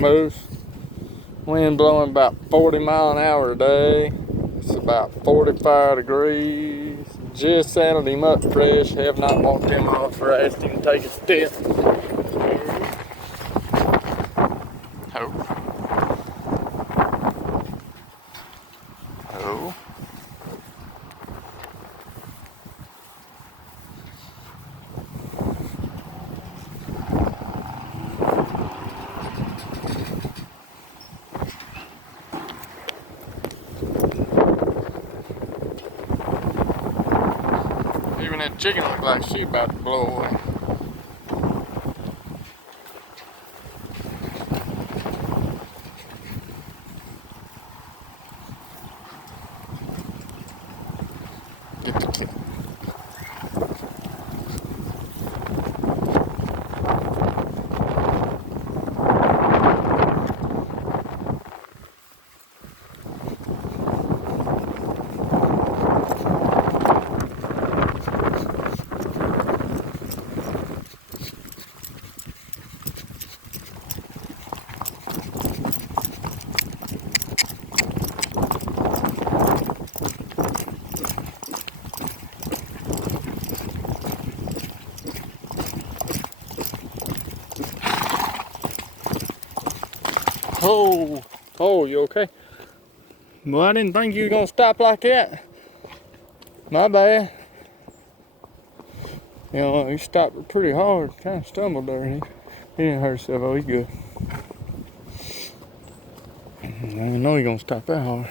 moose. Wind blowing about 40 miles an hour today. It's about 45 degrees. Just saddled him up fresh. Have not walked him off or asked him to take a step. Ho. Ho. Even that chicken looked like she about to blow away. Get the chicken. Oh, you okay? Well, I didn't think you were gonna stop like that. My bad. You know, he stopped pretty hard, kind of stumbled there. He didn't hurt himself. Oh, he's good. I didn't know he gonna stop that hard.